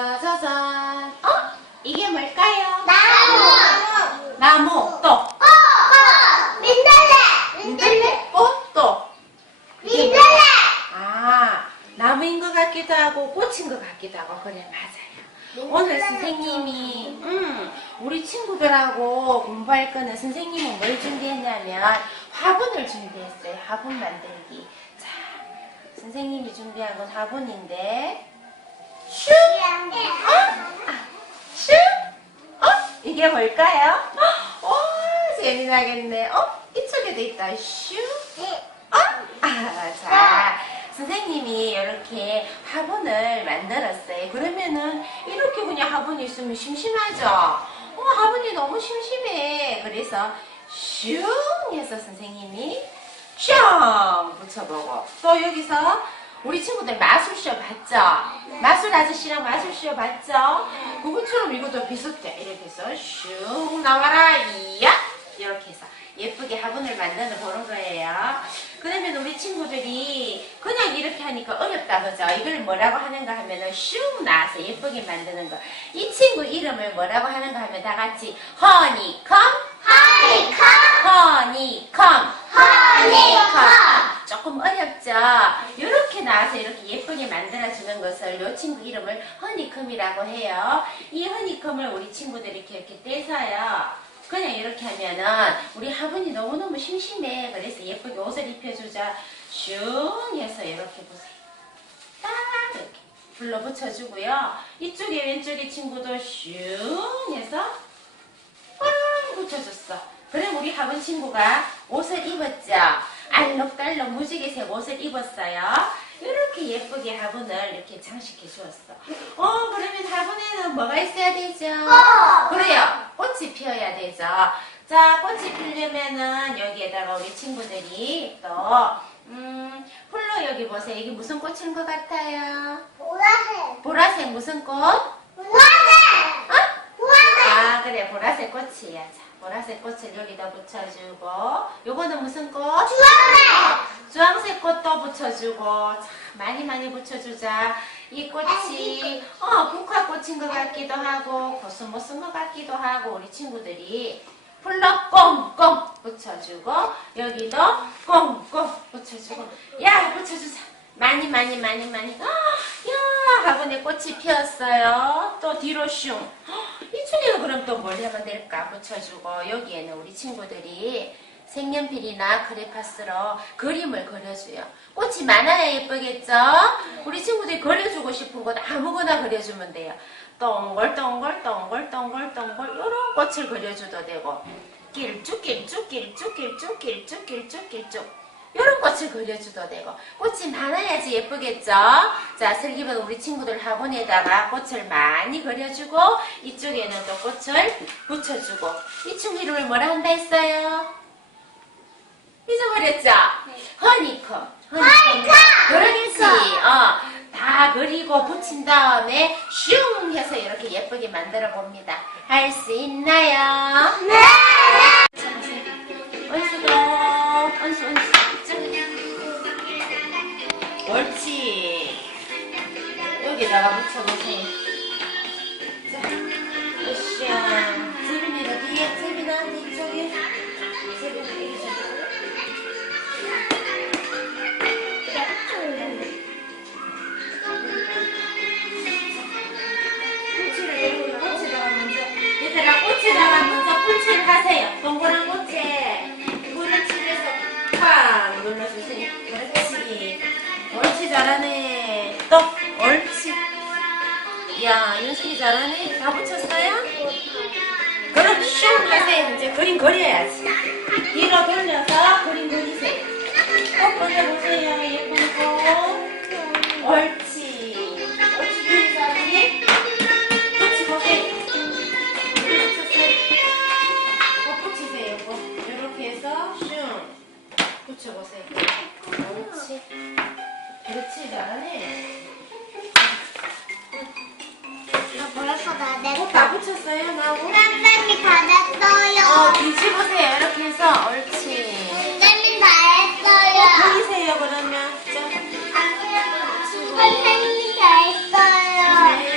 짜자잔. 어? 이게 뭘까요? 나무. 나무, 또. 꽃. 꽃. 민들레. 민들레. 꽃, 또. 민들레. 아, 나무인 것 같기도 하고, 꽃인 것 같기도 하고, 그래, 맞아요. 오늘 선생님이, 음, 우리 친구들하고 공부할 거는 선생님은 뭘 준비했냐면, 화분을 준비했어요. 화분 만들기. 자, 선생님이 준비한 건 화분인데, 슉! 어? 어? 이게 뭘까요? 와, 재미나겠네. 어? 이쪽에도 있다. 슉! 어? 아, 자, 선생님이 이렇게 화분을 만들었어요. 그러면은 이렇게 그냥 화분이 있으면 심심하죠? 어, 화분이 너무 심심해. 그래서 슝 해서 선생님이 슝 붙여보고 또 여기서 우리 친구들 마술 시험 봤죠? 마술 아저씨랑 마술 시험 봤죠? 그것처럼 이것도 비슷해. 이렇게 해서 슝 나와라 이야 이렇게 해서 예쁘게 화분을 만드는 보는 거예요. 그러면 우리 친구들이 그냥 이렇게 하니까 어렵다 그죠? 이걸 뭐라고 하는가 하면은 슝 나와서 예쁘게 만드는 거. 이 친구 이름을 뭐라고 하는가 하면 다 같이 허니컴 허니컴. 허니컴 허니컴. 조금 어렵죠? 이렇게 나와서 이렇게 예쁘게 만들어주는 것을 이 친구 이름을 허니컴이라고 해요. 이 허니컴을 우리 친구들이 이렇게, 이렇게 떼서요. 그냥 이렇게 하면은 우리 화분이 너무너무 심심해. 그래서 예쁘게 옷을 입혀주자. 슝 해서 이렇게 보세요. 딱 이렇게 불러 붙여주고요. 이쪽에 왼쪽에 친구도 슝 해서 꽝 붙여줬어. 그럼 우리 화분 친구가 옷을 입었죠. 알록달록 무지개색 옷을 입었어요. 이렇게 예쁘게 화분을 이렇게 장식해 주었어. 어, 그러면 화분에는 뭐가 있어야 되죠? 꽃. 그래요. 꽃이 피어야 되죠. 자, 꽃이 피려면은 여기에다가 우리 친구들이 또, 음, 풀로 여기 보세요. 이게 무슨 꽃인 것 같아요? 보라색. 보라색 무슨 꽃? 아 그래 보라색 꽃이야 자 보라색 꽃을 여기다 붙여주고 요거는 무슨 꽃? 주황색. 주황색 꽃도 붙여주고 자, 많이 많이 붙여주자 이 꽃이 어 국화꽃인 것 같기도 하고 코스모스인 것 같기도 하고 우리 친구들이 풀로 꽁꽁 붙여주고 여기도 꽁꽁 붙여주고 야 붙여주자 많이 많이 많이 많이. 아, 야 화분에 꽃이 피었어요. 또 뒤로 슝. 아, 이쪽에는 그럼 또 뭘 하면 될까? 붙여주고. 여기에는 우리 친구들이 색연필이나 크레파스로 그림을 그려줘요. 꽃이 많아야 예쁘겠죠? 우리 친구들이 그려주고 싶은 것 아무거나 그려주면 돼요. 동글 동글 동글 동글 동글. 이런 꽃을 그려줘도 되고. 길쭉 길쭉 길쭉 길쭉 길쭉 길쭉 길쭉 이런 꽃을 그려줘도 되고 꽃이 많아야지 예쁘겠죠? 자 슬기는 우리 친구들 학원에다가 꽃을 많이 그려주고 이쪽에는 또 꽃을 붙여주고 이 친구 이름을 뭐라 한다 했어요? 잊어버렸죠? 허니콤 허니콤! 그러겠지 어, 다 그리고 붙인 다음에 슝 해서 이렇게 예쁘게 만들어 봅니다 할 수 있나요? 네. 옳지 야 윤숙이 잘하네? 다 붙였어요? 그럼 슝 하세요 이제 그림 그려야지. 뒤로 돌려서 그림 그리세요. 꽃 그려보세요 예쁜 꽃 옳지. 옳지 그림 잘하네? 꽃이 보세요. 꽃 붙이세요 꽃 이렇게 해서 슝 붙여보세요. 옳지. 그렇지 잘하네 붙였어요 나무? 선생님이 다 어. 뒤집으세요 이렇게 해서 옳지